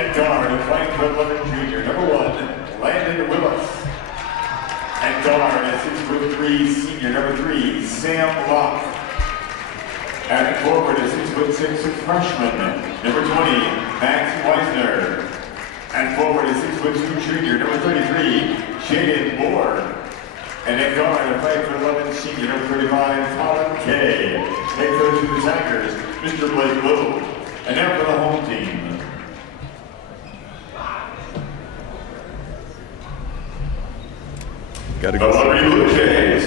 At guard, flank for 11 junior, number 1, Landon Willis. At guard, at 6'3", senior, number 3, Sam Locke. At forward, at 6'6", freshman, number 20, Max Weisner. At forward, at 6'2", junior, number 33, Jaden Moore. And at guard, at flank for 11, senior, number 35, Colin Kay. Head coach of the Tigers, Mr. Blake Little. And now for the home team. Got to go. Bluejays.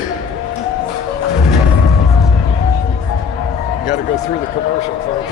Got to go through the commercial, folks.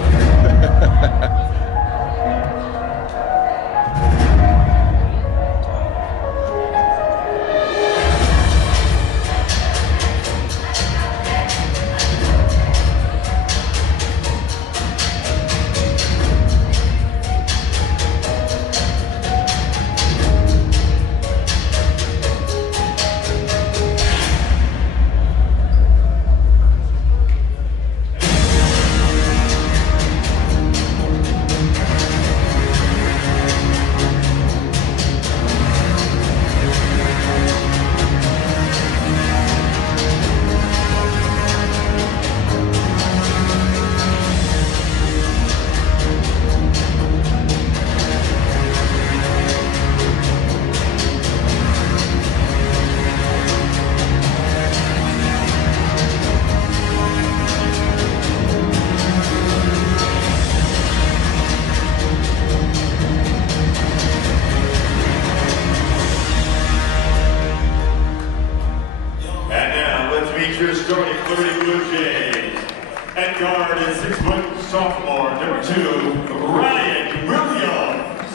Your starting Bluejays. At guard is 6' sophomore, number 2, Ryan Williams.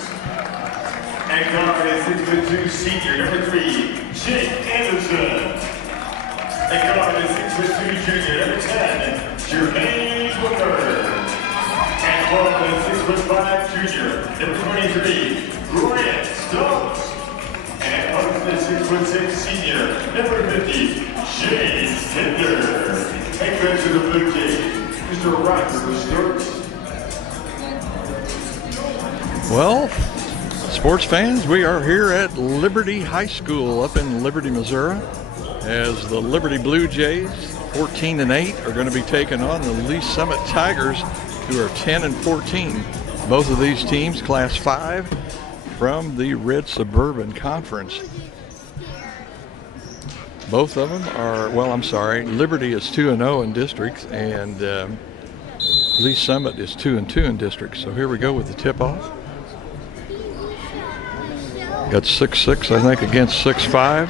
At guard is 6'2", senior, number 3, Jake Anderson. At guard is 6'2", junior, number 10, Jermaine Booker. And forward is 6'5", junior, number 23, Grant Stokes. And post is 6'6", senior, number 50, James Hinder. Head coach of the Bluejays, Mr. Roger Stokes. Well, sports fans, we are here at Liberty High School up in Liberty, Missouri, as the Liberty Bluejays, 14-8, are going to be taking on the Lee Summit Tigers, who are 10-14. Both of these teams, Class 5, from the Red Suburban Conference. Both of them are, well, I'm sorry, Liberty is 2-0 in districts, and Lee Summit is 2-2 in districts. So here we go with the tip-off. Got 6'6", I think, against 6'5".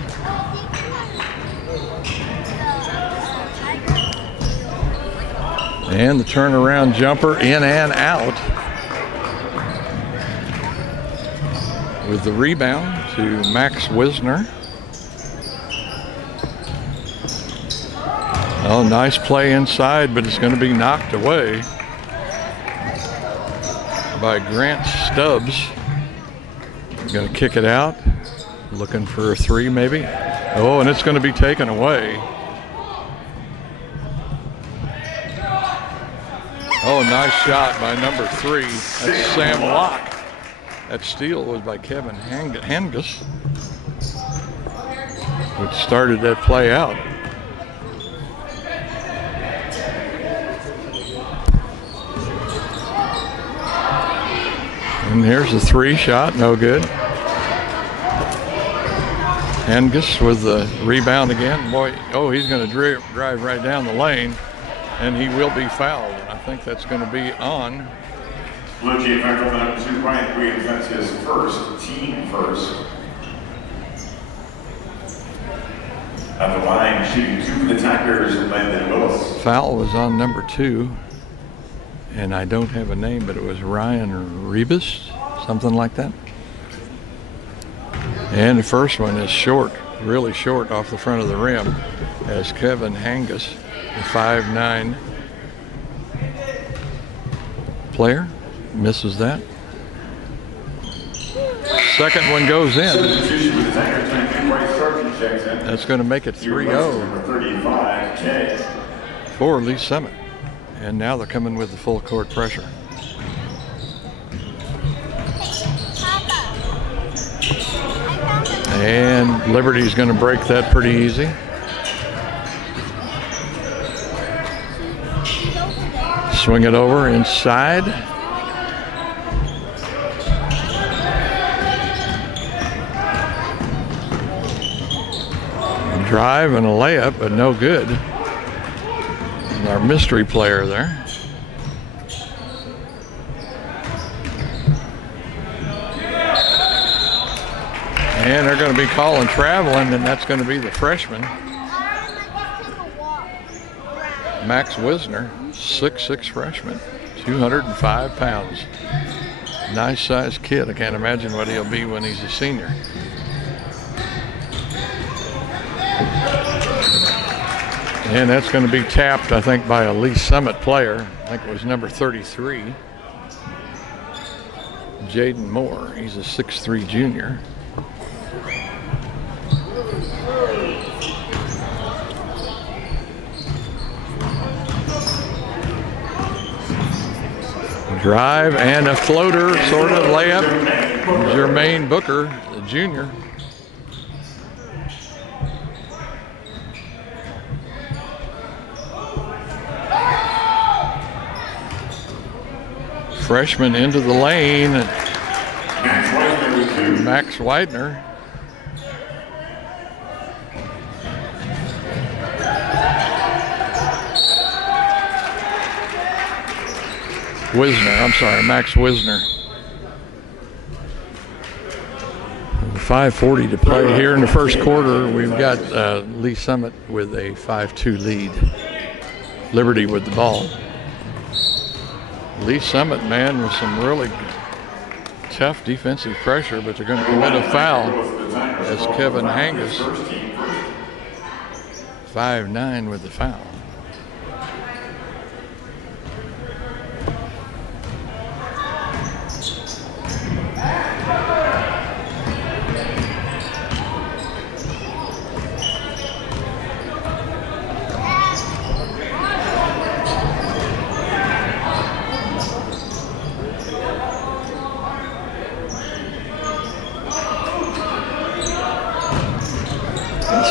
And the turnaround jumper in and out. With the rebound to Max Wisner. Oh, nice play inside, but it's going to be knocked away by Grant Stubbs. Going to kick it out, looking for a 3 maybe. Oh, and it's going to be taken away. Oh, nice shot by number 3. That's Sam Locke. That steal was by Kevin Hangus, which started that play out. And here's a 3 shot, no good. Hangus with the rebound again. Boy, oh, he's going to drive right down the lane, and he will be fouled. And I think that's going to be on. Bluejay foul number 2, Ryan Williams. That's his first, team first. At the line, shooting 2 for the Tigers, Landon Willis. Foul was on number 2. And I don't have a name, but it was Ryan Rebus, something like that. And the first one is short, really short off the front of the rim, as Kevin Hangus, the 5'9" player, misses that. Second one goes in. That's going to make it 3-0 for Lee Summit. And now they're coming with the full court pressure. And Liberty's going to break that pretty easy. Swing it over inside. Drive and a layup, but no good. And our mystery player there. And they're going to be calling traveling, and that's going to be the freshman, Max Wisner, 6'6" freshman, 205 pounds. Nice sized kid. I can't imagine what he'll be when he's a senior. And that's going to be tapped, I think, by a Lee Summit player. I think it was number 33, Jaden Moore. He's a 6'3" junior. Drive and a floater, sort of layup. Jermaine Booker, the junior. Freshman into the lane. Max Widener. I'm sorry, Max Wisner. 5:40 to play here in the first quarter. We've got Lee Summit with a 5-2 lead. Liberty with the ball. Lee Summit, man, with some really tough defensive pressure, but they're going to commit a foul as Kevin Hangus, 5'9", with the foul.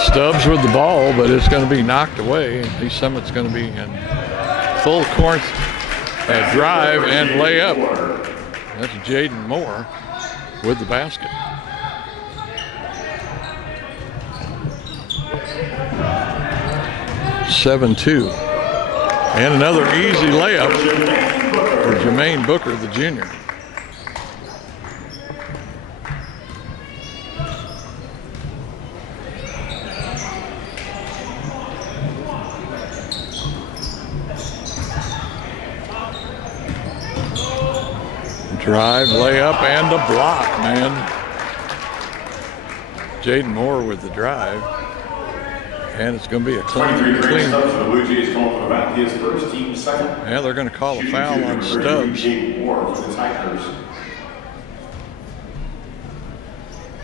Stubbs with the ball, but it's going to be knocked away. Lee Summit's going to be in full court drive and layup. That's Jaden Moore with the basket. (7-2). And another easy layup for Jermaine Booker, the junior. Drive, layup, and a block, man. Jaden Moore with the drive. And it's going to be a clean. The Bluejays calling about his first team second. Yeah, they're going to call a foul on Stubbs.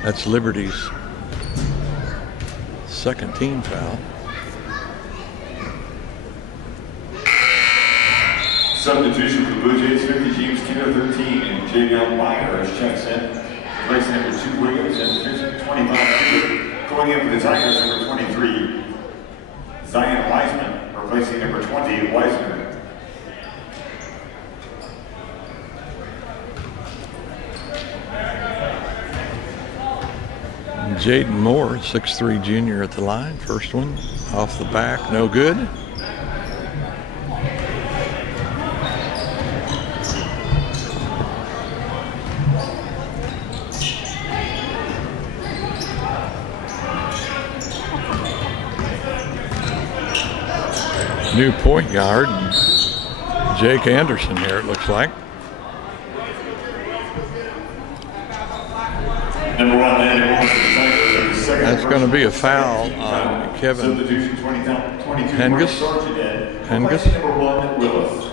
That's Liberty's second team foul. Substitution for the Bluejays, 50 James Kinner, 13, and J.L. Meyer as checks in. Place number 2 Williams and 25. Going in for the Tigers, number 23, Zion Wiseman, replacing number 20, Wiseman. Jaden Moore, 6'3" junior at the line. First one off the back, no good. New point guard, Jake Anderson here, it looks like. Number 1, that's going to be a foul on Kevin Hengus. Number 1, Willis.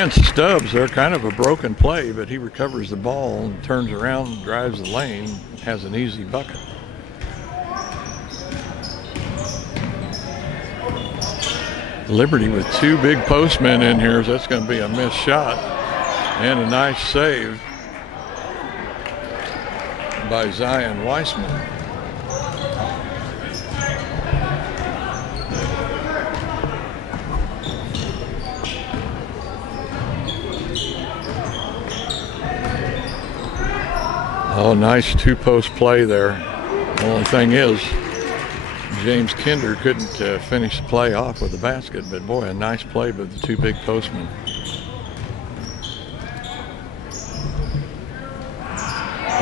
Grant Stubbs, they're kind of a broken play, but he recovers the ball and turns around, drives the lane, has an easy bucket. Liberty with two big postmen in here, so that's going to be a missed shot. And a nice save by Zion Weissman. Oh, nice two-post play there. The only thing is, James Kinder couldn't finish the play off with the basket, but boy, a nice play by the two big postmen.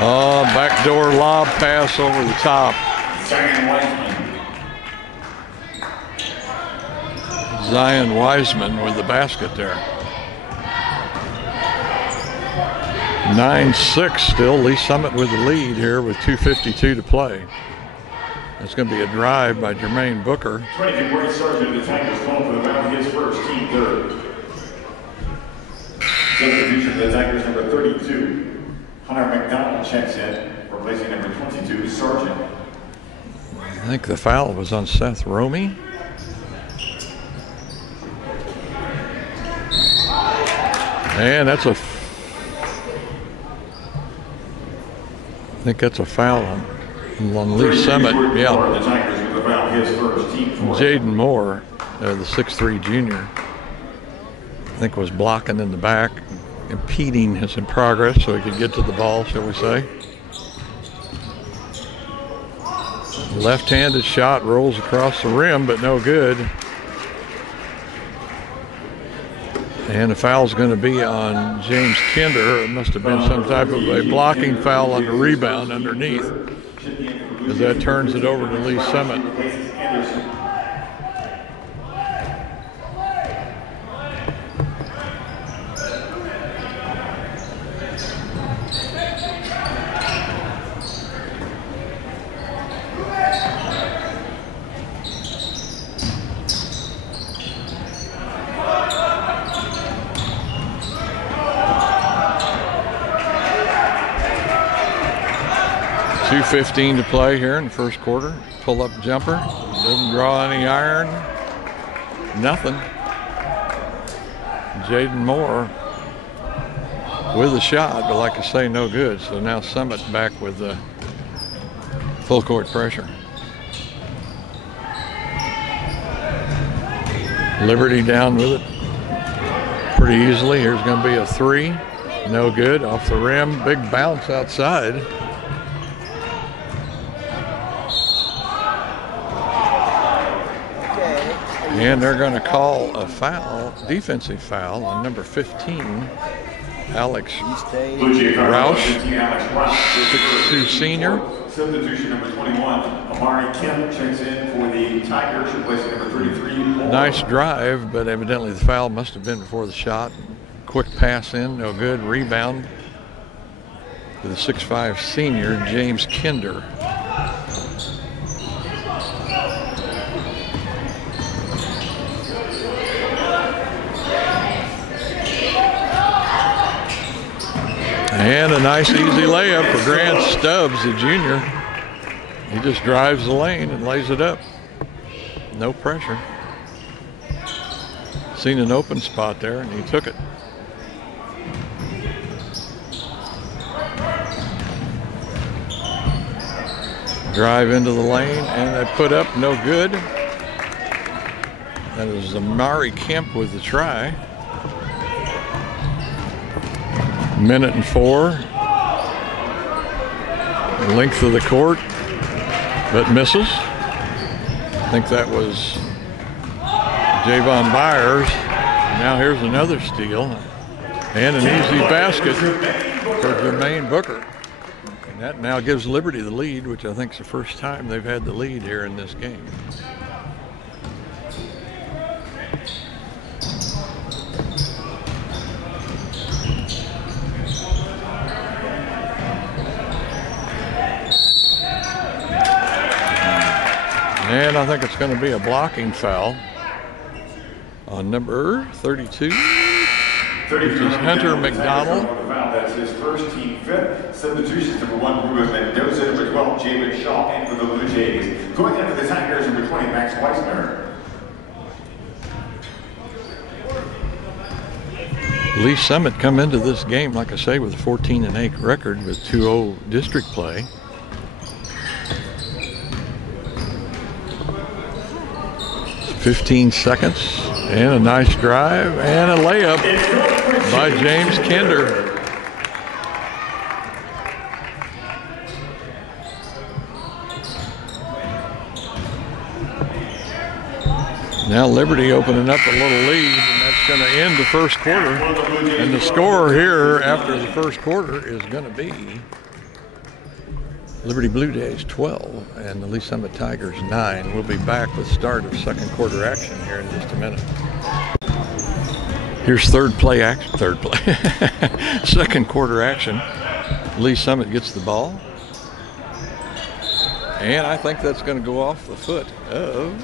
Oh, backdoor lob pass over the top. Zion Weissman with the basket there. 9-6 still. Lee Summit with the lead here with 2:52 to play. It's going to be a drive by Jermaine Booker. 22 Bryce Sargent, the Tigers call for the foul, his first, team third. Substitution for the Tigers, number 32. Hunter McDonald checks in, replacing number 22, Sargent. I think the foul was on Seth Romey. And that's I think that's a foul on Lee Summit. Yeah. Jaden Moore, the 6'3" junior, I think was blocking in the back, impeding his progress so he could get to the ball, shall we say. Left-handed shot rolls across the rim, but no good. And the foul's going to be on James Kinder. It must have been some type of a blocking foul on the rebound underneath, as that turns it over to Lee Summit. 2:15 to play here in the first quarter. Pull-up jumper. Doesn't draw any iron. Nothing. Jaden Moore with a shot, but like I say, no good. So now Summit back with the full court pressure. Liberty down with it pretty easily. Here's going to be a three. No good. Off the rim. Big bounce outside. And they're going to call a foul, defensive foul, on number 15, Alex Roush, 6'2" senior. Substitution number 21, Amari Kim checks in for the Tigers, replacing number 33. Nice drive, but evidently the foul must have been before the shot. Quick pass in, no good. Rebound for the 6'5" senior, James Kinder. And a nice easy layup for Grant Stubbs, the junior. He just drives the lane and lays it up. No pressure. Seen an open spot there and he took it. Drive into the lane and they put up, no good. That is Amari Kemp with the try. 1:04. Length of the court, but misses. I think that was Javon Byers. Now here's another steal. And an easy basket for Jermaine Booker. And that now gives Liberty the lead, which I think is the first time they've had the lead here in this game. And I think it's going to be a blocking foul on number 32. which is Hunter McDonald. That's his first, team fifth. Substitutions, number 1, Ruben Mendoza, number 12, Jamin Shaw, and for the Blue Jays. Going in for the Tigers, number 20, Max Weisner. Lee Summit come into this game, like I say, with a 14-8 record with 2-0 district play. It's 15 seconds and a nice drive and a layup by James Kinder. Now Liberty opening up a little lead, and that's going to end the first quarter. And the score here after the first quarter is going to be Liberty Blue Jays 12 and the Lee Summit Tigers 9. We'll be back with start of second quarter action here in just a minute. Here's second quarter action. Lee Summit gets the ball. And I think that's going to go off the foot of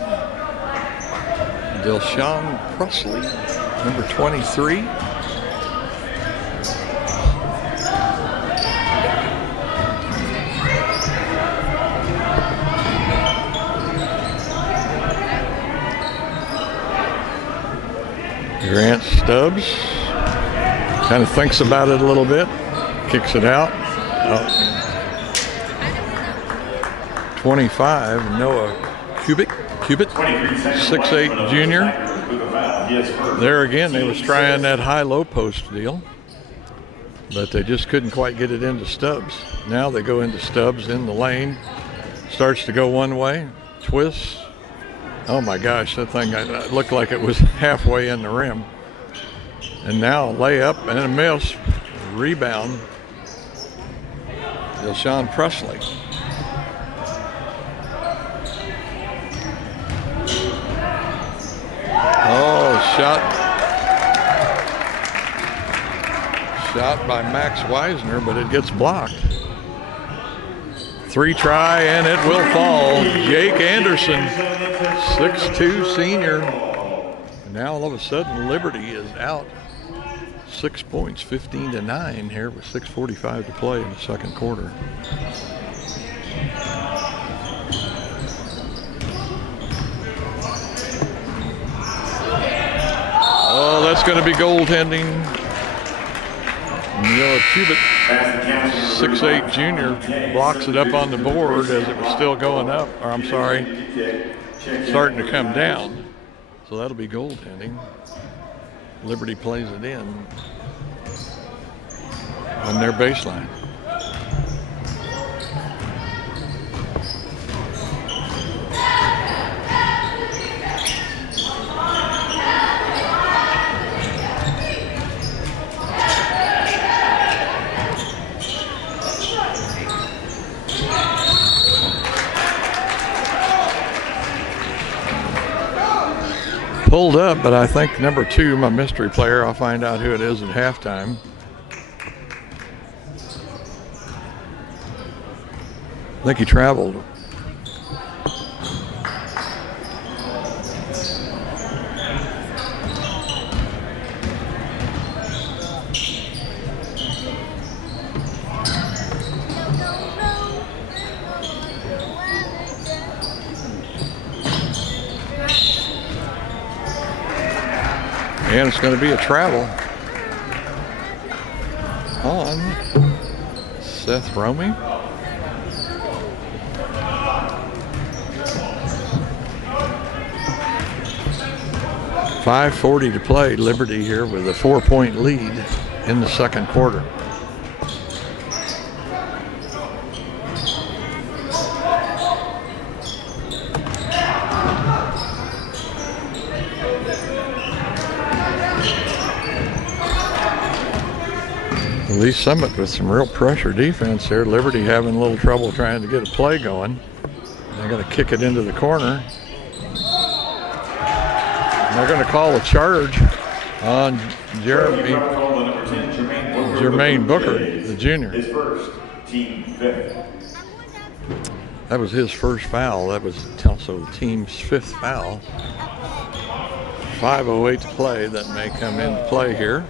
Delshawn Presley, number 23. Grant Stubbs kind of thinks about it a little bit, kicks it out. 25, Noah Cubitt, 6'8" junior. There again, they was trying that high-low post deal, but they just couldn't quite get it into Stubbs. Now they go into Stubbs in the lane, starts to go one way, twists. Oh my gosh, that thing looked like it was halfway in the rim. And now a layup and a miss, rebound, Delshawn Presley. Oh, shot by Max Weisner, but it gets blocked. 3 try and it will fall. Jake Anderson, 6'2" senior. And now all of a sudden Liberty is out 6 points, 15-9 here with 6:45 to play in the second quarter. Oh, that's going to be goaltending. Noah Cubitt, 6'8" junior, blocks it up on the board as it was still going up, or I'm sorry, starting to come down. So that'll be goaltending. Liberty plays it in on their baseline. Pulled up, but I think number 2, my mystery player, I'll find out who it is at halftime. I think he traveled. And it's going to be a travel on Seth Romey. .540 to play. Liberty here with a 4-point lead in the second quarter. Lee Summit with some real pressure defense there. Liberty having a little trouble trying to get a play going. They're going to kick it into the corner. And they're going to call a charge on Jermaine Booker, the junior. His first, team fifth. That was his first foul. That was also the team's 5th foul. 5:08 to play. That may come into play here.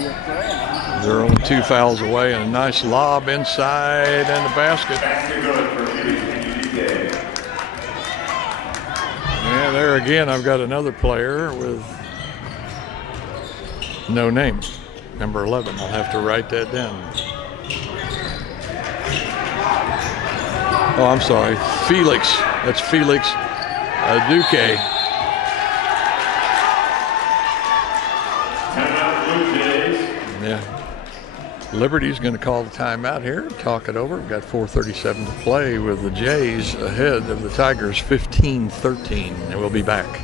They're only 2 fouls away, and a nice lob inside and the basket. Yeah, there again, I've got another player with no name, number 11. I'll have to write that down. Oh, I'm sorry, Felix. That's Felix Duque. Yeah. Liberty's going to call the timeout here, talk it over. We've got 4:37 to play with the Jays ahead of the Tigers 15-13, and we'll be back.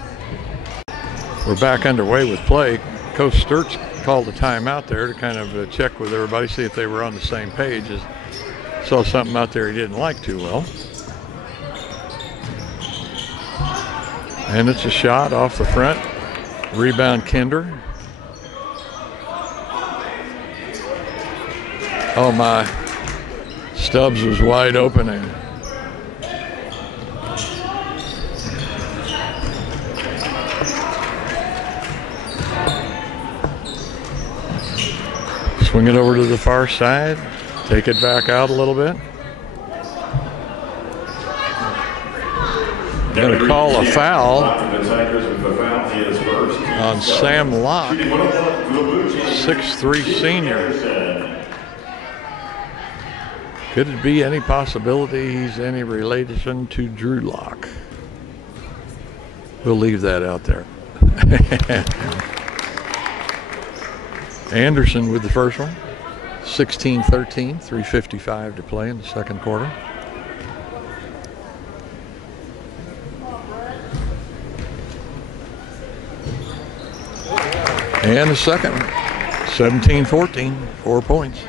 We're back underway with play. Coach Sturts called a timeout there to kind of check with everybody, see if they were on the same page. Saw something out there he didn't like too well. And it's a shot off the front. Rebound Kinder. Oh my, Stubbs was wide open and swing it over to the far side, take it back out a little bit. I'm going to call a foul on Sam Locke, 6'3" senior. Could it be any possibility he's any relation to Drew Locke? We'll leave that out there. Anderson with the first one. 16-13, 3:55 to play in the second quarter. And the second one, 17-14, 4 points.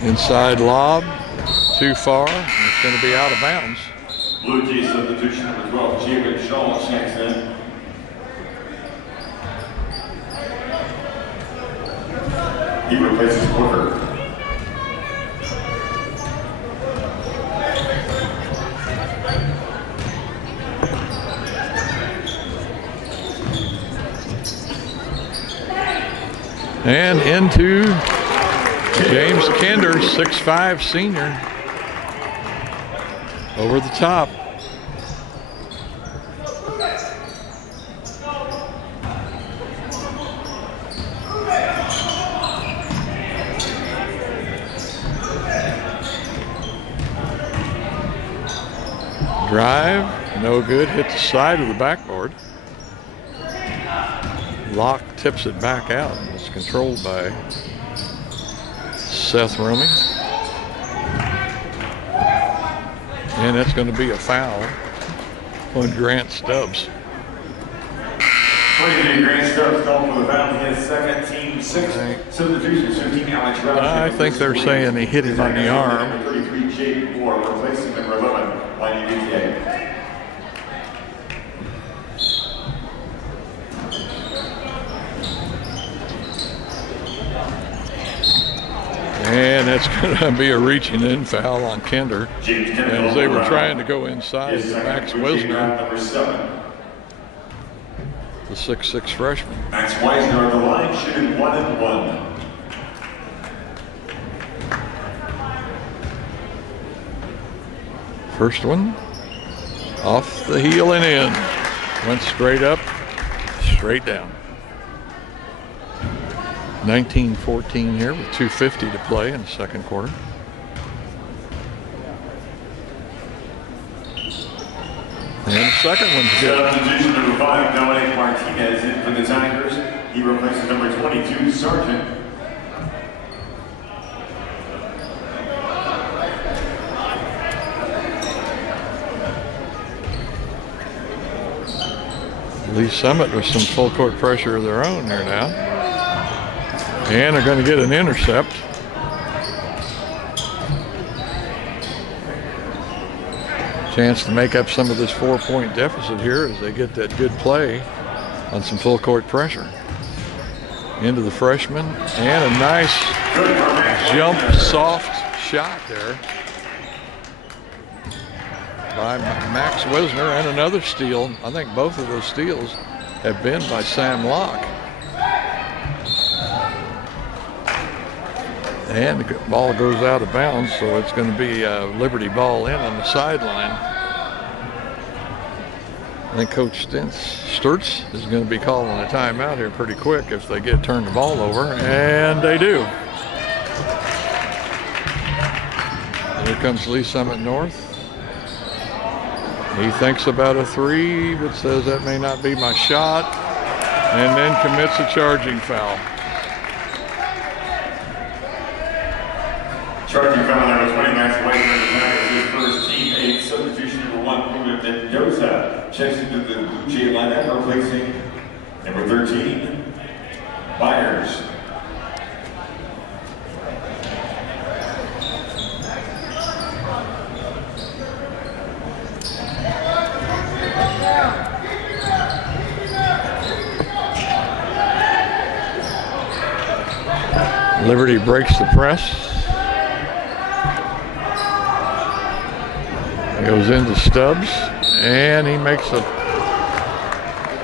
Inside lob, too far, and it's going to be out of bounds. Blue Jays substitution number 12, Jacob Shaw checks in. He replaces Porter. And into James Kinder, 6'5" senior. Over the top. Drive, no good, hit the side of the backboard. Locke tips it back out. It's controlled by Seth Rooney. And that's going to be a foul on Grant Stubbs. Grant Stubbs called for the foul. He has second, team 6 substitutions. 15 Alex Rouse. I think they're saying he hit him on the arm. Number 33, Jake Moore, replacing number 11, Liney Duque. And that's going to be a reaching in foul on Kinder. As they were trying to go inside with Max Wisner, the 6'6" freshman. Max Wisner on the line, shooting 1-1. First one, off the heel and in. Went straight up, straight down. 19-14 here with 2:50 to play in the second quarter. And the second one's good. Substitution number 5, Dominic Martinez in for the Tigers. He replaces number 22, Sargent. Lee Summit with some full court pressure of their own here now. And they're going to get an intercept. Chance to make up some of this 4-point deficit here as they get that good play on some full court pressure. Into the freshman, and a nice jump, soft shot there by Max Wisner, and another steal. I think both of those steals have been by Sam Locke. And the ball goes out of bounds, so it's going to be a Liberty ball in on the sideline. I think Coach Sturts is going to be calling a timeout here pretty quick if they turn the ball over, and they do. Here comes Lee Summit North. He thinks about a three, but says that may not be my shot, and then commits a charging foul. Charging foul number 20, Max Whiteman, his first team, 8, substitution number 1, Ruben Mendoza. Checks into the Blue Jay lineup, replacing number 13, Myers. Liberty breaks the press. Goes into Stubbs, and he makes a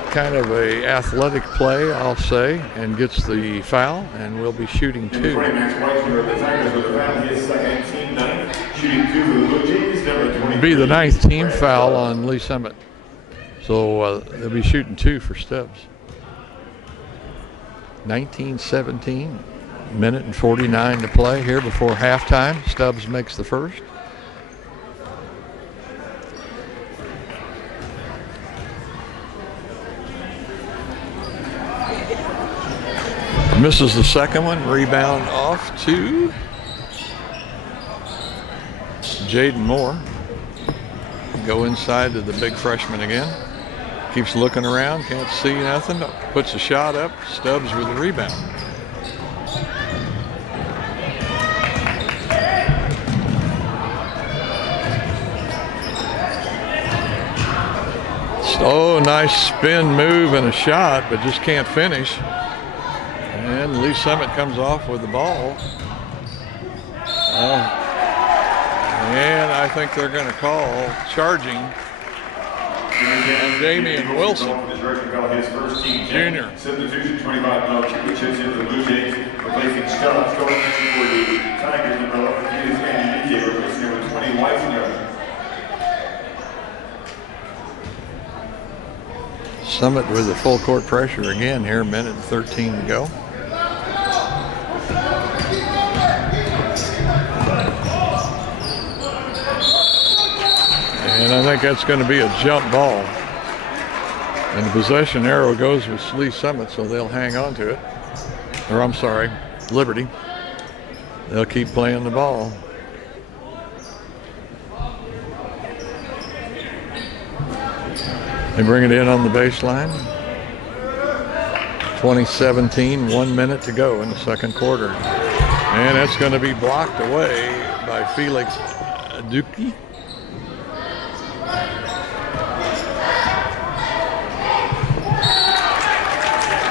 kind of a athletic play, I'll say, and gets the foul, and we'll be shooting 2. It'll be the 9th team foul on Lee Summit. So they'll be shooting 2 for Stubbs. 19-17, minute and 49 to play here before halftime. Stubbs makes the first. Misses the second one, rebound off to Jaden Moore. Go inside to the big freshman again. Keeps looking around, can't see nothing. Puts a shot up, Stubbs with the rebound. Oh, nice spin move and a shot, but just can't finish. And Lee Summit comes off with the ball. And I think they're going to call charging on Damian Wilson, Jr. Substitution 25, no championships into the Bluejays, replacing Stubbs. Going in for the Tigers, number 11, Andy DJ, replacing number 20, Weisinger. Summit with the full court pressure again here, minute and 13 to go. And I think that's going to be a jump ball. And the possession arrow goes with Lee Summit, so they'll hang on to it. Or I'm sorry, Liberty. They'll keep playing the ball. They bring it in on the baseline. 20-17, 1 minute to go in the second quarter. And that's going to be blocked away by Felix Duki.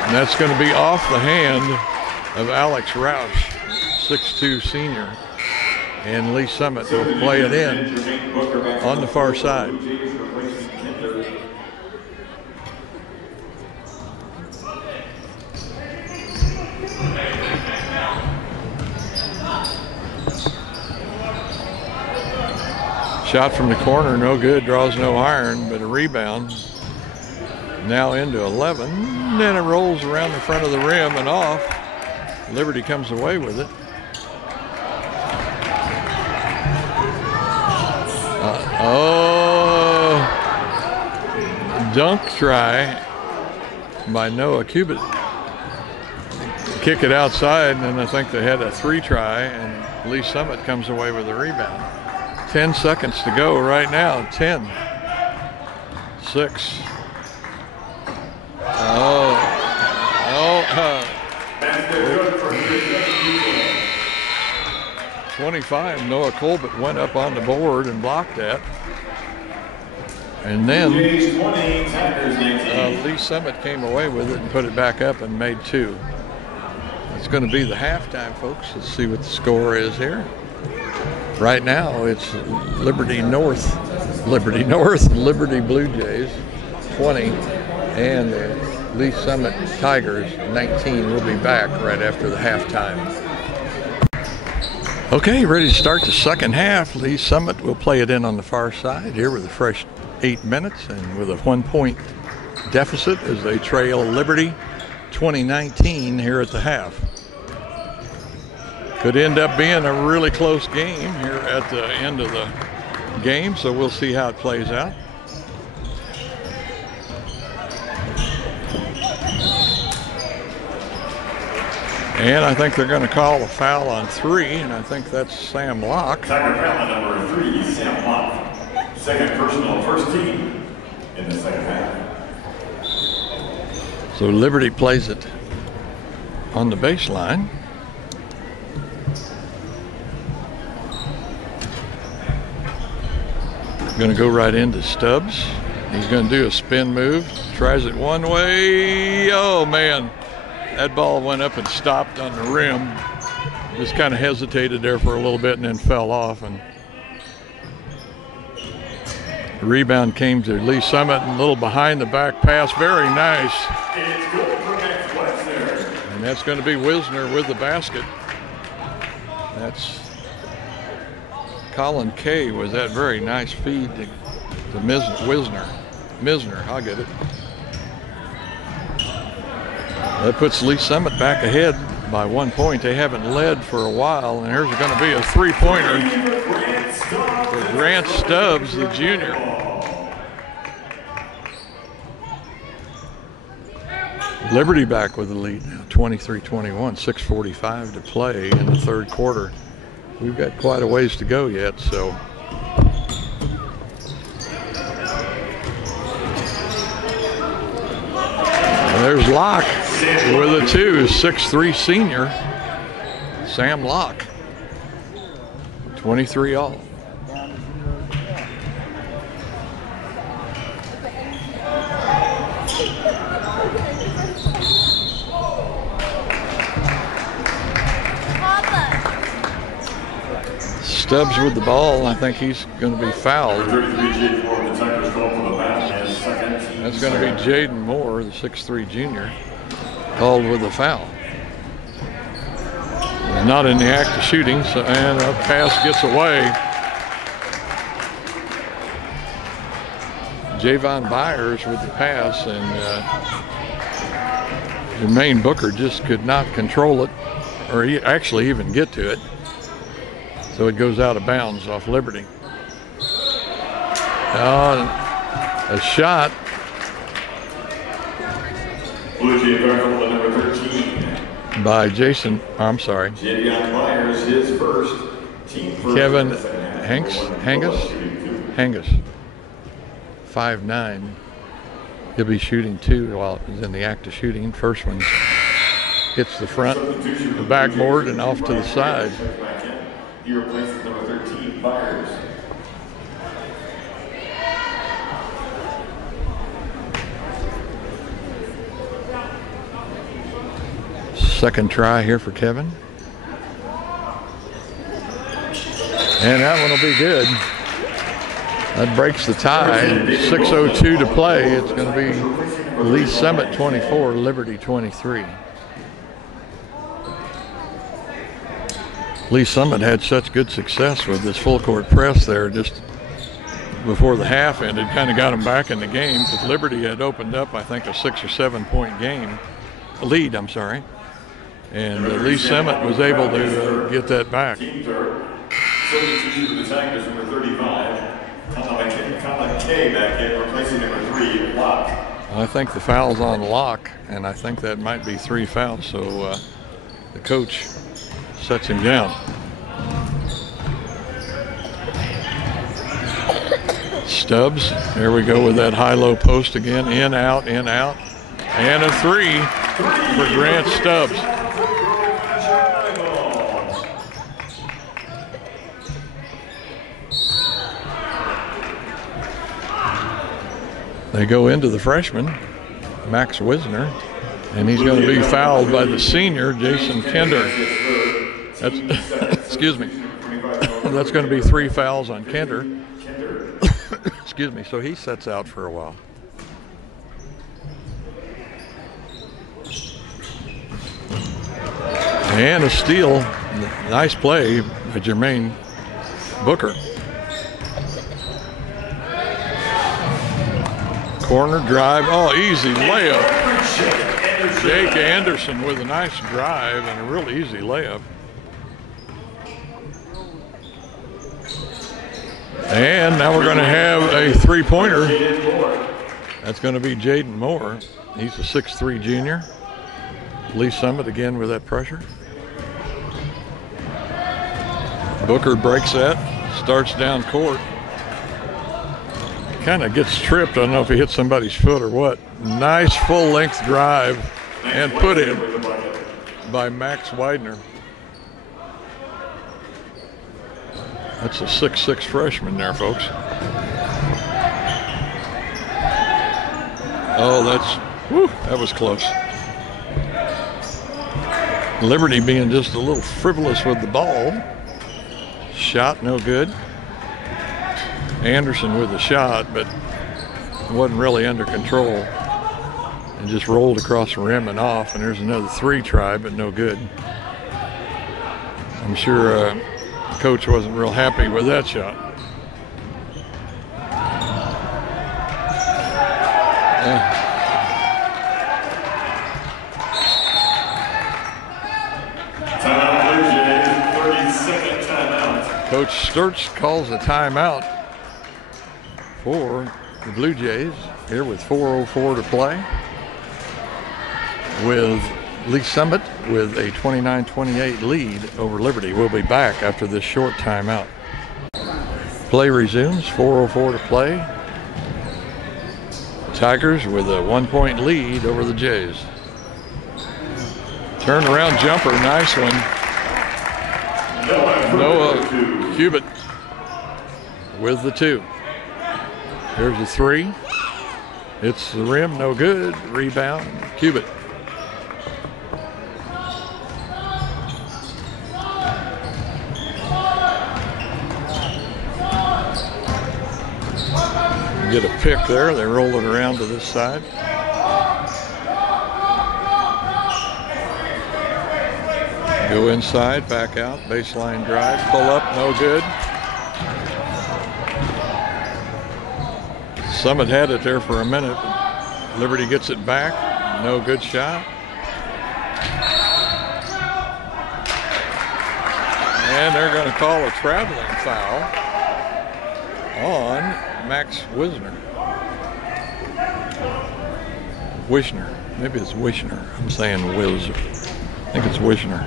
And that's going to be off the hand of Alex Roush, 6'2" senior. And Lee Summit will play it in on the far side. Shot from the corner, no good, draws no iron, but a rebound. Now into 11, then it rolls around the front of the rim and off. Liberty comes away with it. Dunk try by Noah Cubitt. Kick it outside, and I think they had a 3 try, and Lee Summit comes away with a rebound. 10 seconds to go right now. 10, 6. 25, Noah Colbert went up on the board and blocked that. And then Lee Summit came away with it and put it back up and made 2. It's going to be the halftime, folks. Let's see what the score is here. Right now it's Liberty North, Liberty Blue Jays 20, and the Lee Summit Tigers 19 will be back right after the halftime. Okay, ready to start the second half. Lee Summit will play it in on the far side here with a fresh 8 minutes and with a 1-point deficit as they trail Liberty 2019 here at the half. Could end up being a really close game here at the end of the game, so we'll see how it plays out. And I think they're going to call a foul on 3, and I think that's Sam Locke. Tiger foul number 3, Sam Locke. Second personal, first team in the second half. So Liberty plays it on the baseline. Going to go right into Stubbs. He's going to do a spin move. Tries it one way. Oh, man. That ball went up and stopped on the rim. Just kind of hesitated there for a little bit and then fell off. And the rebound came to Lee Summit, and a little behind the back pass. Very nice. And that's going to be Wisner with the basket. That's Colin Kay with that very nice feed to Misner, I'll get it. That puts Lee Summit back ahead by 1 point. They haven't led for a while, and here's going to be a three-pointer for Grant Stubbs, the junior. Liberty back with the lead now, 23-21, 6:45 to play in the third quarter. We've got quite a ways to go yet, so. And there's Locke with a 2, 6'3" senior, Sam Locke, 23 all. Stubbs with the ball. I think he's going to be fouled. That's going to be Jaden Moore, the 6'3" junior, called with a foul. He's not in the act of shooting, so, and a pass gets away. Javon Byers with the pass, and Jermaine Booker just could not control it, or actually even get to it. So it goes out of bounds off Liberty. A shot. Bluejay guard number 13. By Jason, I'm sorry. Javion Myers, his first team first. Kevin Hangus. 5'9". He'll be shooting 2 while he's in the act of shooting. First one hits the front, the backboard, and off to the side. He replaces number 13, Byers. Second try here for Kevin. And that one will be good. That breaks the tie. 6:02 to play. It's going to be Lee Summit 24, Liberty 23. Lee Summit had such good success with this full court press there just before the half ended, kind of got them back in the game, because Liberty had opened up, I think, a 6 or 7 point lead, I'm sorry. And Lee Summit was able to get that back. I think the foul's on Locke, and I think that might be 3 fouls, so the coach sets him down. Stubbs, there we go with that high-low post again, in, out, and a 3 for Grant Stubbs. They go into the freshman, Max Wisner, and he's going to be fouled by the senior, Jason Kinder. That's, excuse me, that's going to be 3 fouls on Kender. Excuse me, so he sets out for a while. And a steal. Nice play by Jermaine Booker. Corner drive. Oh, easy layup. Jake Anderson with a nice drive and a real easy layup. And now we're going to have a 3-pointer. That's going to be Jaden Moore. He's a 6'3" junior. Lee Summit again with that pressure. Booker breaks that, starts down court. Kind of gets tripped. I don't know if he hit somebody's foot or what. Nice full-length drive and put in by Max Widener. That's a 6'6" freshman there, folks. Oh, that was close. Liberty being just a little frivolous with the ball. Shot no good. Anderson with the shot, but wasn't really under control and just rolled across the rim and off. And there's another 3 try, but no good. I'm sure coach wasn't real happy with that shot. Timeout, Bluejays. 30-second timeout. Coach Sturts calls a timeout for the Blue Jays here with 4:04 to play, with Lee Summit with a 29-28 lead over Liberty. We'll be back after this short timeout. Play resumes, 4:04 to play. Tigers with a 1-point lead over the Jays. Turnaround jumper, nice one. Noah Cubitt with the 2. Here's a 3. It's the rim, no good. Rebound, Cubitt. Get a pick there. They roll it around to this side. Go inside, back out, baseline drive, pull up, no good. Summit had it there for a minute. Liberty gets it back, no good shot. And they're going to call a traveling foul on Max Wisner. Wishner. Maybe it's Wishner. I'm saying Wiz. I think it's Wishner.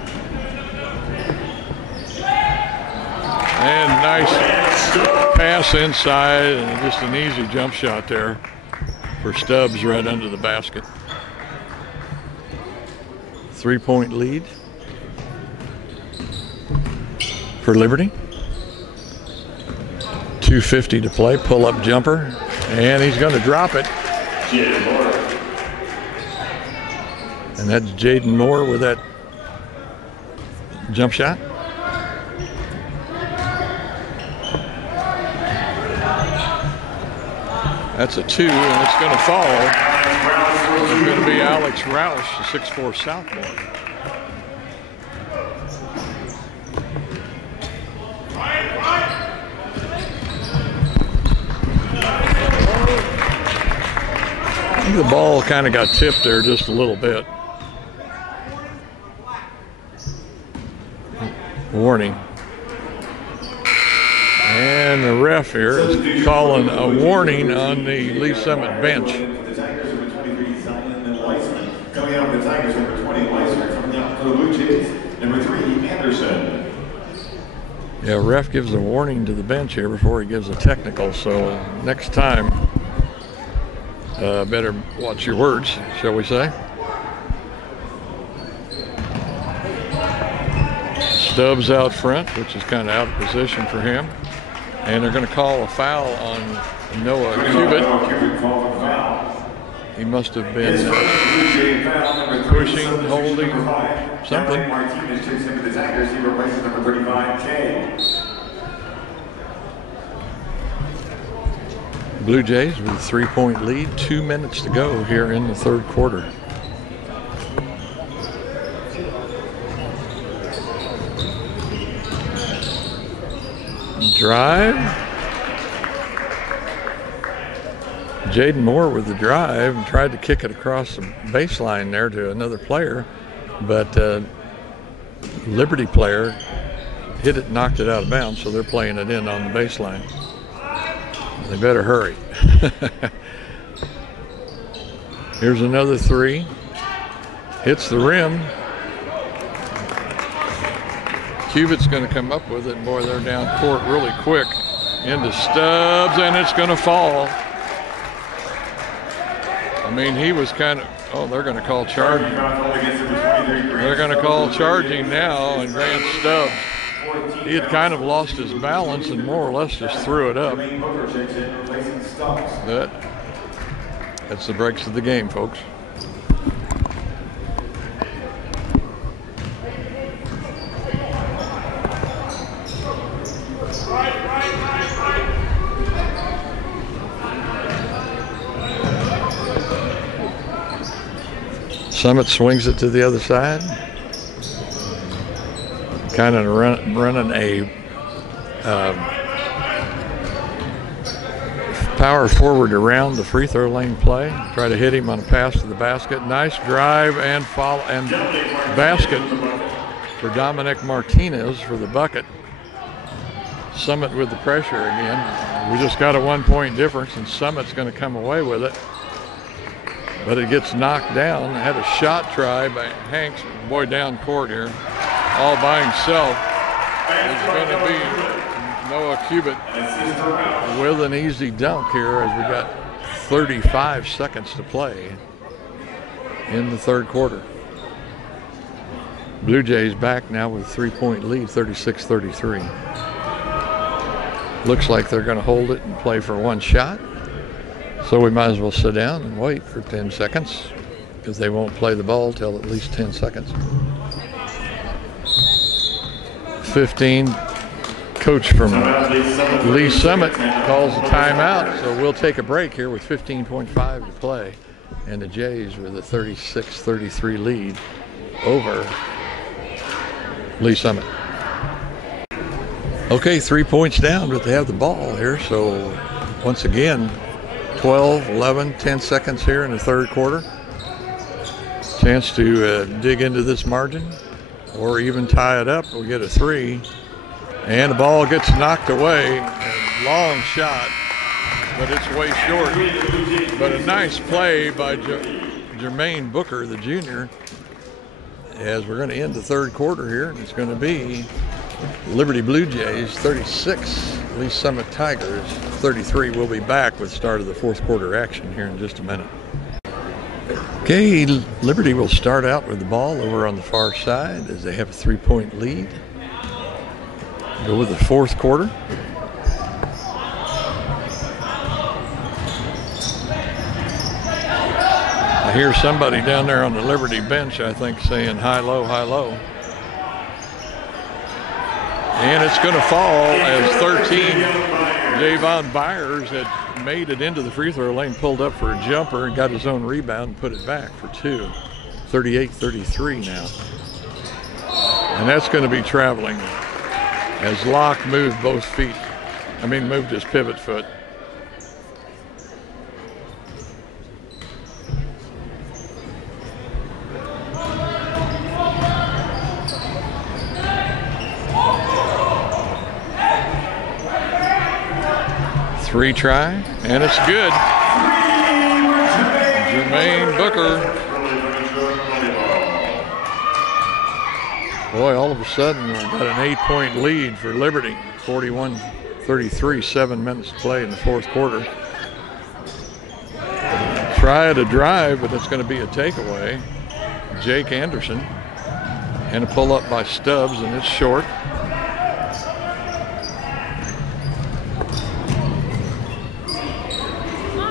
And nice pass inside and just an easy jump shot there for Stubbs right under the basket. 3-point lead for Liberty. 2:50 to play, pull-up jumper, and he's going to drop it. And that's Jaden Moore with that jump shot. That's a 2, and it's going to fall. It's going to be Alex Roush, the 6'4" sophomore. I think the ball kind of got tipped there just a little bit. Warning. And the ref here is calling a warning on the Lee Summit bench. Coming out of the Tigers, number 20, Leisner. Coming out for the Blue Jays, number 3, Anderson. Yeah, ref gives a warning to the bench here before he gives a technical, so next time, better watch your words, shall we say. Stubbs out front, which is kind of out of position for him. And they're going to call a foul on Noah Cubitt. He must have been pushing, holding, something. Blue Jays with a 3-point lead, 2 minutes to go here in the third quarter. Drive. Jaden Moore with the drive and tried to kick it across the baseline there to another player, but Liberty player hit it, knocked it out of bounds, so they're playing it in on the baseline. They better hurry. Here's another three. Hits the rim. Cubitt's going to come up with it. Boy, they're down court really quick. Into Stubbs, and it's going to fall. I mean, he was kind of, oh, they're going to call charging. They're going to call charging now, and Grant Stubbs, he had kind of lost his balance and more or less just threw it up. That's the breaks of the game, folks. Summit swings it to the other side. Kind of running a power forward around the free throw lane play. Try to hit him on a pass to the basket. Nice drive and follow and basket for Dominic Martinez for the bucket. Summit with the pressure again. We just got a 1-point difference, and Summit's going to come away with it. But it gets knocked down. Had a shot try by Hanks, boy, down court here, all by himself. It's going to be Noah Cubitt with an easy dunk here as we got 35 seconds to play in the third quarter. Blue Jays back now with a 3-point lead, 36-33. Looks like they're going to hold it and play for one shot. So we might as well sit down and wait for 10 seconds because they won't play the ball till at least 10 seconds. 15, coach from Lee Summit calls a timeout, so we'll take a break here with 15.5 to play. And the Jays with a 36-33 lead over Lee Summit. Okay, 3 points down, but they have the ball here, so once again, 12, 11, 10 seconds here in the third quarter. Chance to dig into this margin or even tie it up. We get a three, and the ball gets knocked away. A long shot, but it's way short. But a nice play by Jermaine Booker, the junior, as we're going to end the third quarter here, and it's going to be Liberty Blue Jays 36, Lee Summit Tigers 33. We'll be back with the start of the fourth quarter action here in just a minute. Okay, Liberty will start out with the ball over on the far side as they have a 3-point lead. Go with the fourth quarter. I hear somebody down there on the Liberty bench, I think, saying high, low, high, low. And it's going to fall as 13, Javon Byers had made it into the free throw lane, pulled up for a jumper and got his own rebound and put it back for two. 38-33 now. And that's going to be traveling as Locke moved both feet. Moved his pivot foot. Three try, and it's good. Jermaine Booker. Boy, all of a sudden, we've got an 8-point lead for Liberty. 41-33, 7 minutes to play in the fourth quarter. Try to drive, but it's going to be a takeaway. Jake Anderson, and a pull-up by Stubbs, and it's short.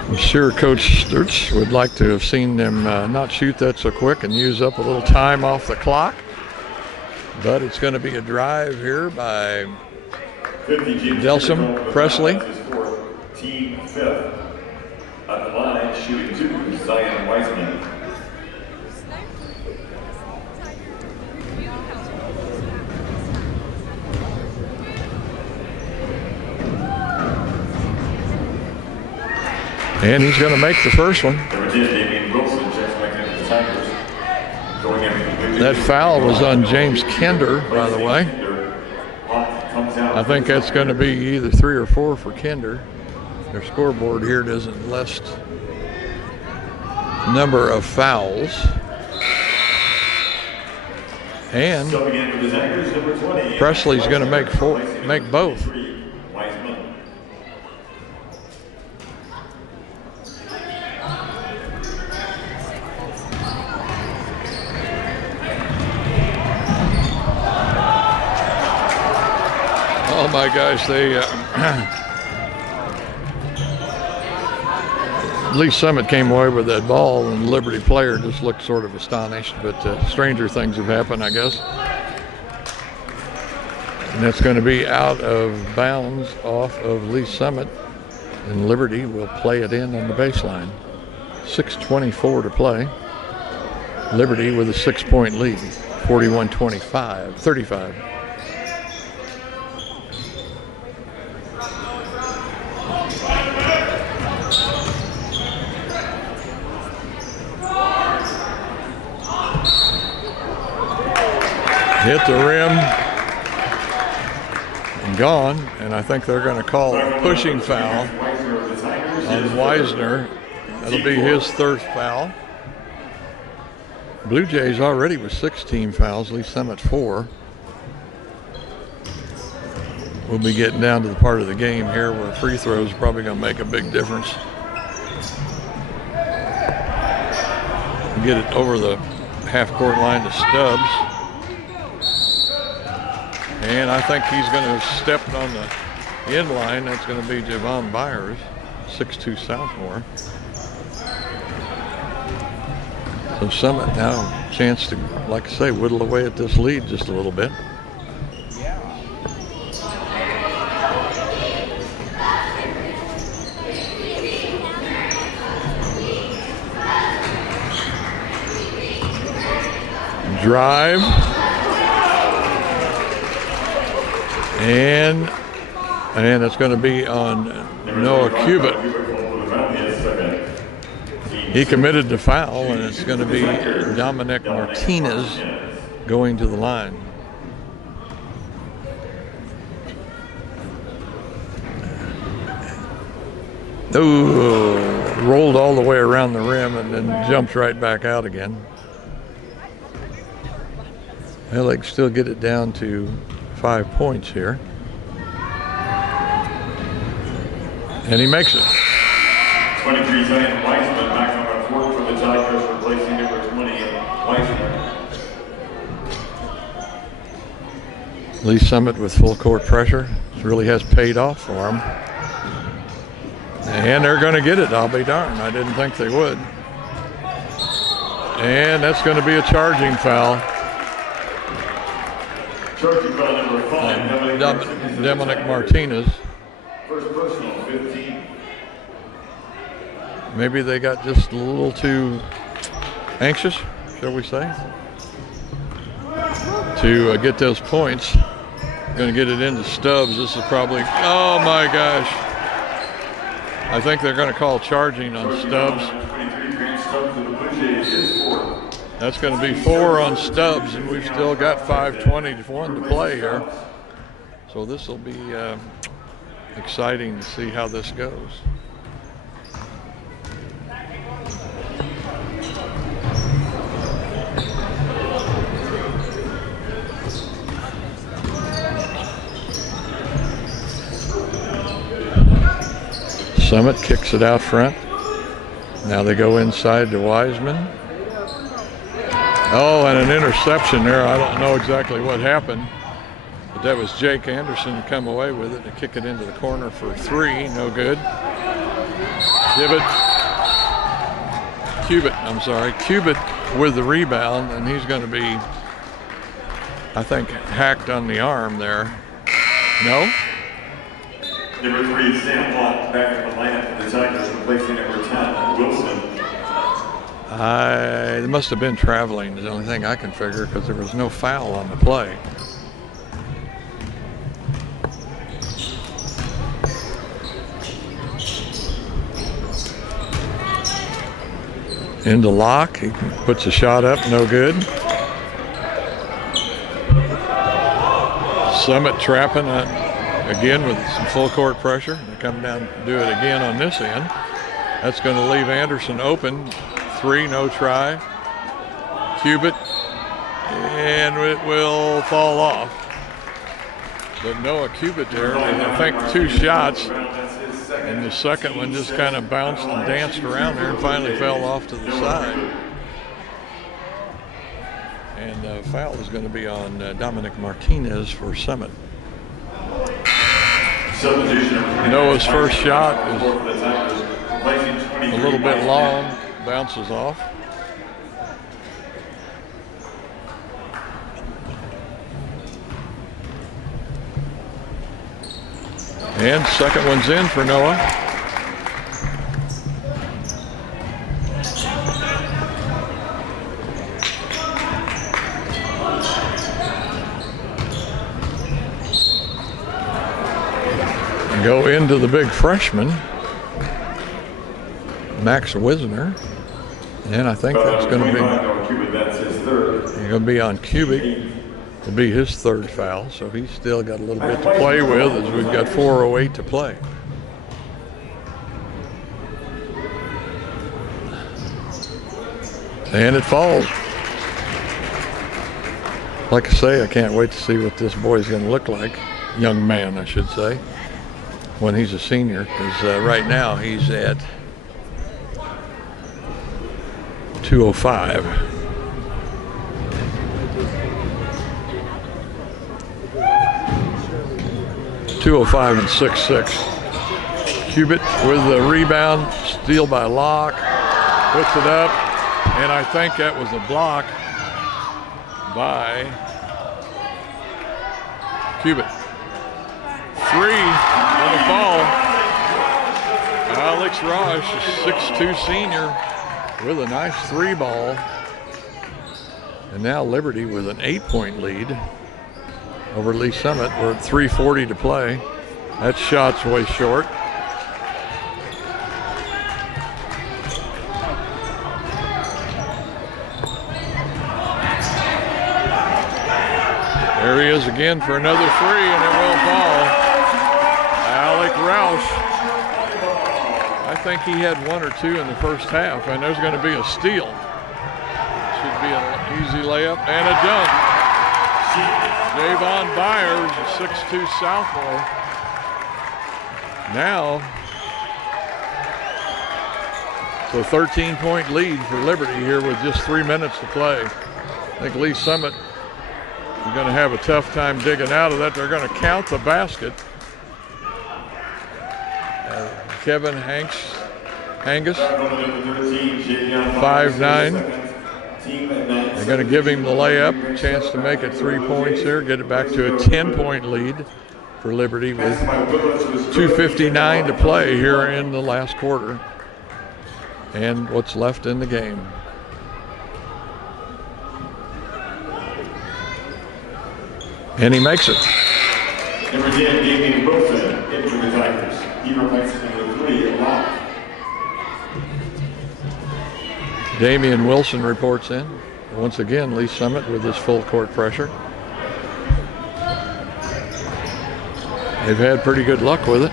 I'm sure Coach Sturts would like to have seen them not shoot that so quick and use up a little time off the clock. But it's going to be a drive here by Delsom Presley. shooting 2, Zion Wiseman. And he's going to make the first one. That foul was on James Kinder, by the way. I think that's going to be either 3 or 4 for Kinder. Their scoreboard here doesn't list number of fouls. And Presley's going to make both. Oh my gosh, they Lee Summit came away with that ball, and the Liberty player just looked sort of astonished, but stranger things have happened, I guess. And that's going to be out of bounds off of Lee Summit, and Liberty will play it in on the baseline. 6:24 to play. Liberty with a 6-point lead, 35. Hit the rim and gone, and I think they're going to call a pushing foul on Wisner. That'll be his 3rd foul. Blue Jays already with 16 fouls, Lee Summit 4. We'll be getting down to the part of the game here where free throws are probably going to make a big difference. Get it over the half-court line to Stubbs. And I think he's going to step on the end line. That's going to be Javon Byers, 6'2" sophomore. So Summit now a chance to, like I say, whittle away at this lead just a little bit. Drive. And it's going to be on Noah Cubitt. He committed the foul, and it's going to be Dominic Martinez going to the line. Oh, rolled all the way around the rim and then jumped right back out again. Well, they can still get it down to 5 points here. And he makes it. 23 Zion Wiseman back on the court for the Tigers, replacing number 20, Wiseman. Lee Summit with full court pressure. This really has paid off for them. And they're going to get it, I'll be darned. I didn't think they would. And that's going to be a charging foul. Charging foul number 5, Dominic Martinez. First personal, 15. Maybe they got just a little too anxious, shall we say, to get those points. Going to get it into Stubbs. This is probably, oh my gosh. I think they're going to call charging on Stubbs. That's going to be 4 on Stubbs, and we've still got 5:21 to play here. So this will be exciting to see how this goes. Summit kicks it out front. Now they go inside to Wiseman. Oh, and an interception there. I don't know exactly what happened, but that was Jake Anderson to come away with it and kick it into the corner for 3. No good. Cubitt with the rebound, and he's going to be, I think, hacked on the arm there. No? Number 3, Sam Watt, back in the lineup for the Tigers, replacing number 10, Wilson. They must have been traveling, is the only thing I can figure, because there was no foul on the play. Into Locke, he puts a shot up, no good. Summit trapping again with some full court pressure. They come down and do it again on this end. That's going to leave Anderson open. 3, no try. Cubit, and it will fall off. But Noah Cubit there, I think 2 shots, and the second one just kind of bounced and danced around there and finally fell off to the side. And foul is going to be on Dominic Martinez for Summit. Noah's first shot is a little bit long, bounces off. And second one's in for Noah. And go into the big freshman, Max Wisner. And I think that's going to be on Cubic. It'll be his 3rd foul, so he's still got a little bit to play with as we've got 4:08 to play. And it falls. Like I say, I can't wait to see what this boy's going to look like. Young man, I should say, when he's a senior, because right now he's at 205. .205 and 6'6". Cubit with the rebound, steal by Locke, puts it up, and I think that was a block by Cubit. 3 on the ball. Alex Rosh, a 6'2" senior, with a nice 3 ball. And now Liberty with an 8-point lead over Lee Summit. We're at 3:40 to play. That shot's way short. There he is again for another 3, and it will fall. Alec Roush. I think he had 1 or 2 in the first half, and there's going to be a steal. Should be an easy layup and a dunk. Javon Byers, a 6'2" sophomore. Now, so 13-point lead for Liberty here with just 3 minutes to play. I think Lee Summit is going to have a tough time digging out of that. They're going to count the basket. Kevin Hangus, 5'9". They're going to give him the layup, chance to make it 3 points here, get it back to a 10-point lead for Liberty with 2:59 to play here in the last quarter and what's left in the game. And he makes it. Number 10, Damian Wilson, in for the Tigers. He replaces number 3, Locke. Damian Wilson reports in. Once again, Lee Summit with his full court pressure. They've had pretty good luck with it.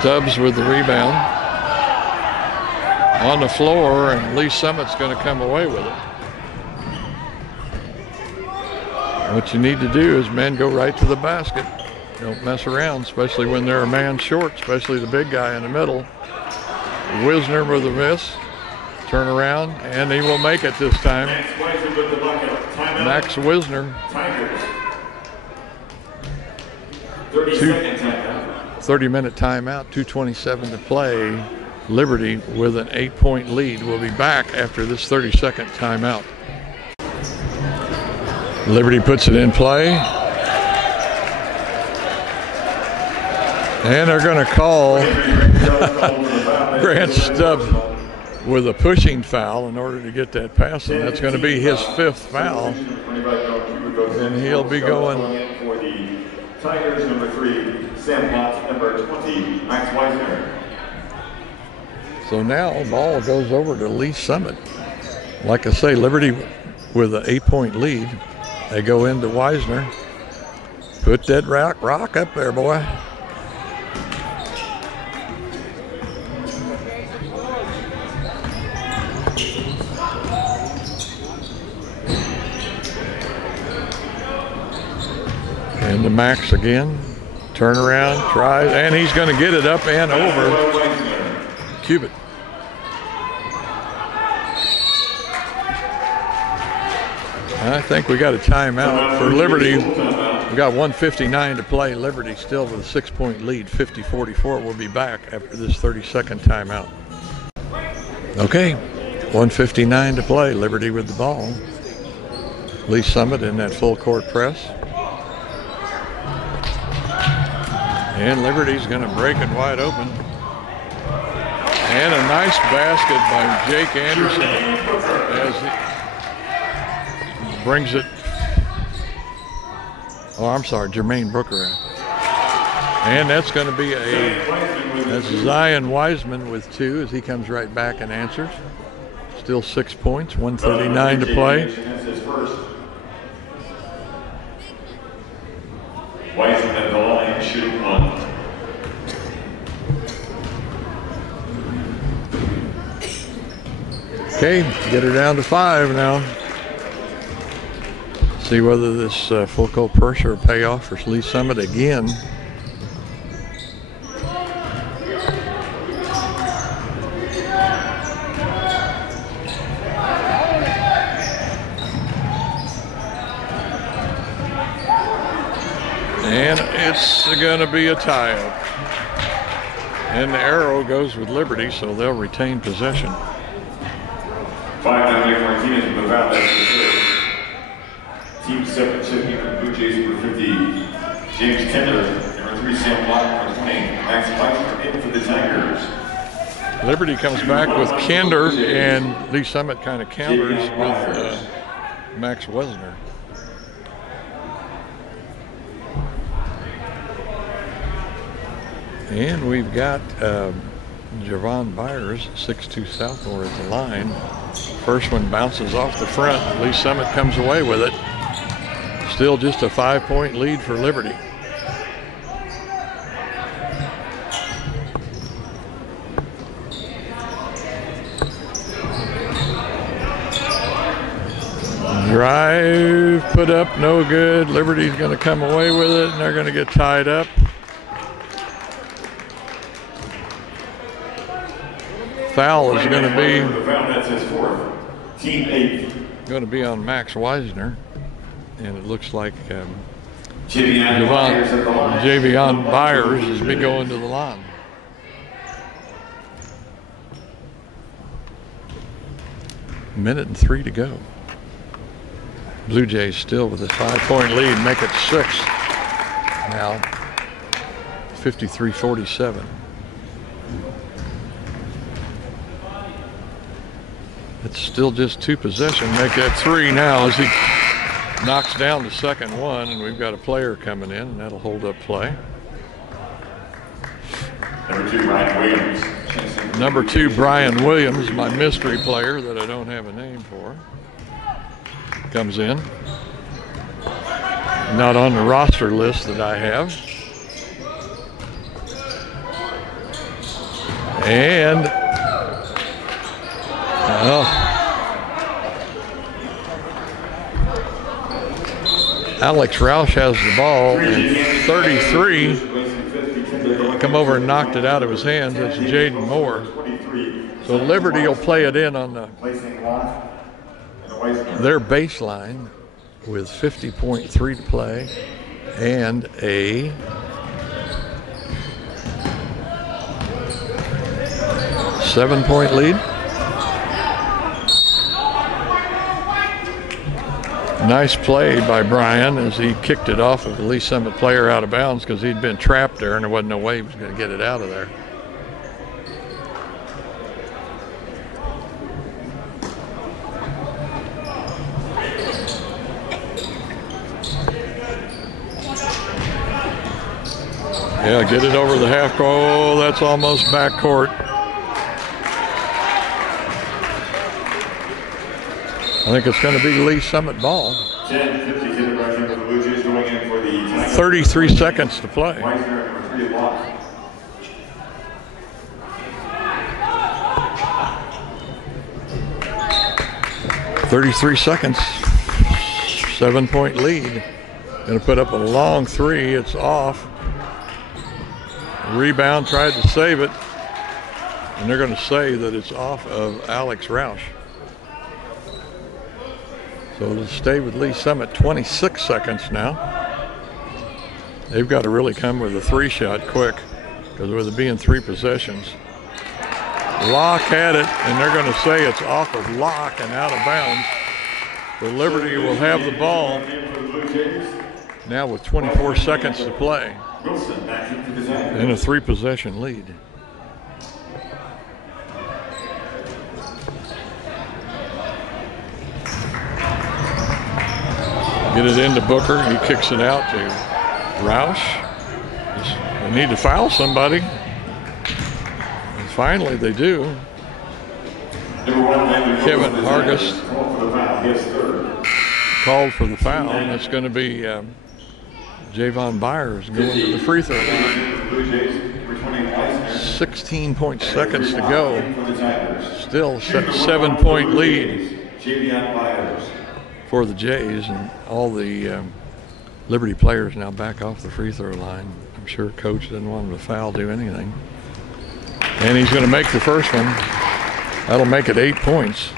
Stubbs with the rebound. On the floor, and Lee Summit's going to come away with it. What you need to do is men go right to the basket. Don't mess around, especially when they're a man short, especially the big guy in the middle. Wisner with a miss. Turn around, and he will make it this time. Max Wisner. 30-minute timeout, 2:27 to play. Liberty with an 8-point lead. We'll be back after this 30-second timeout. Liberty puts it in play. And they're going to call Grant Stubbs with a pushing foul in order to get that pass, and that's going to be his 5th foul. And he'll be going for the Tigers, number 3, Sam Potts, number 20, Max Weisner. So now the ball goes over to Lee Summit. Like I say, Liberty with an 8-point lead. They go into Weisner. Put that rock up there, boy. And to Max again. Turn around, tries, and he's going to get it up and over Cubitt. I think we got a timeout for Liberty. We got 1:59 to play. Liberty still with a 6-point lead, 50-44. We'll be back after this 30-second timeout. Okay, 1:59 to play. Liberty with the ball. Lee Summit in that full court press. And Liberty's going to break it wide open. And a nice basket by Jake Anderson as he brings it. Oh, I'm sorry, Jermaine Brooker. And that's going to be that's Zion Wiseman with 2 as he comes right back and answers. Still 6 points, 1:39 to play. Wiseman at the line, shooting 1. Okay, get her down to 5 now. See whether this full court pressure will pay off for Lee Summit again. And it's going to be a tie-up. And the arrow goes with Liberty, so they'll retain possession. 5 Dominic Martinez with the foul. That's the 3rd. Team 7 champion for Bluejays number 50, James Tender, number 3, Sam Block, number 20, Max Weisner in for the Tigers. Liberty comes back with Kender, and Lee Summit kind of counters with Max Weisner. And we've got Javon Byers, 6'2" sophomore at the line. First one bounces off the front. Lee Summit comes away with it. Still just a 5-point lead for Liberty. Drive, put up, no good. Liberty's going to come away with it, and they're going to get tied up. Foul is going to be going to be on Max Weisner, and it looks like Javion Byers is going to the line. Minute and 3 to go. Blue Jays still with a 5-point lead, make it 6 now. 53-47. It's still just 2 possession. Make that 3 now as he knocks down the second one, and we've got a player coming in, and that'll hold up play. Number 2, Brian Williams. Number 2, Brian Williams, my mystery player that I don't have a name for, comes in. Not on the roster list that I have. And Alex Roush has the ball, and 33 come over and knocked it out of his hands. It's Jaden Moore. So Liberty will play it in on their baseline with 50.3 to play and a 7-point lead. Nice play by Brian as he kicked it off of the Lee Summit player out of bounds because he'd been trapped there and there wasn't no way he was going to get it out of there. Yeah, get it over the half court. Oh, that's almost back court. I think it's going to be Lee Summit ball. 10:50 for the Bluejays going in for the 33 seconds to play. number 3 block. .33 seconds. 7-point lead. Going to put up a long three. It's off. Rebound, tried to save it. And they're going to say that it's off of Alex Roush. So it'll stay with Lee Summit. 26 seconds now. They've got to really come with a three-shot quick because with it being 3 possessions. Locke had it, and they're going to say it's off of Locke and out of bounds. The Liberty will have the ball now with 24 seconds to play in a 3-possession lead. Get it into Booker. He kicks it out to Roush. They need to foul somebody. And finally they do. Kevin Hargis called for the foul. And it's going to be Javon Byers going to the free throw line. 16 seconds to go. Still 7-point lead for the Jays, and all the Liberty players now back off the free throw line. I'm sure coach didn't want him to foul, do anything. And he's going to make the first one. That'll make it 8 points.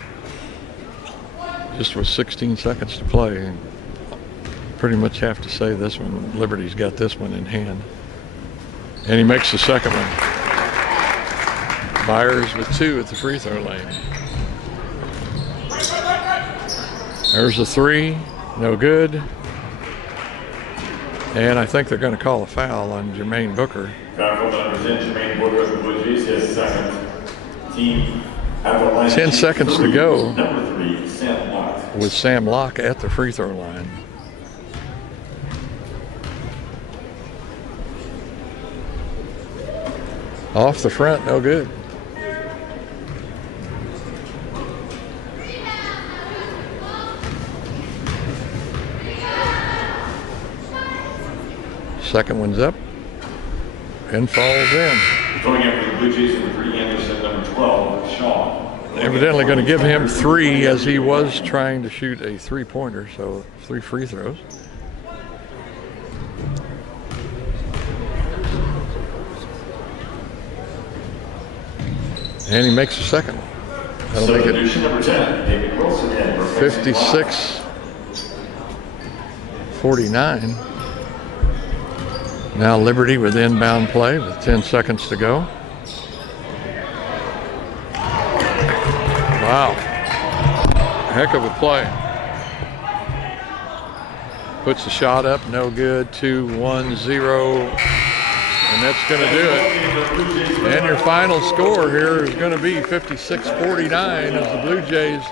Just with 16 seconds to play. And pretty much have to say this one, Liberty's got this one in hand. And he makes the second one. Byers with 2 at the free throw lane. There's a 3, no good. And I think they're going to call a foul on Jermaine Booker. Foul number 10, Jermaine Booker of the Bluejays, his second team. 10 seconds to go. Number 3, Sam Locke. With Sam Locke at the free throw line. Off the front, no good. Second one's up and falls in. Going after the Bluejays, number 3, Anderson, number 12, Shaw. Evidently going to give him 3 as he was trying to shoot a 3-pointer, so 3 free throws. And he makes the second one. That'll make it number 10, David Wilson, 56-49. Now Liberty with inbound play with 10 seconds to go. Wow. Heck of a play. Puts the shot up, no good. 2-1-0. And that's going to do it. And your final score here is going to be 56-49 as the Blue Jays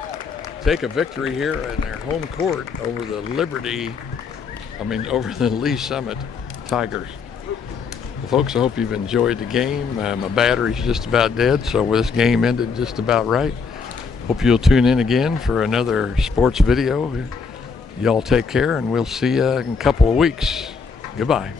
take a victory here in their home court over the over the Lee Summit Tigers. Well, folks, I hope you've enjoyed the game. My battery's just about dead, so this game ended just about right. Hope you'll tune in again for another sports video. Y'all take care, and we'll see you in a couple of weeks. Goodbye.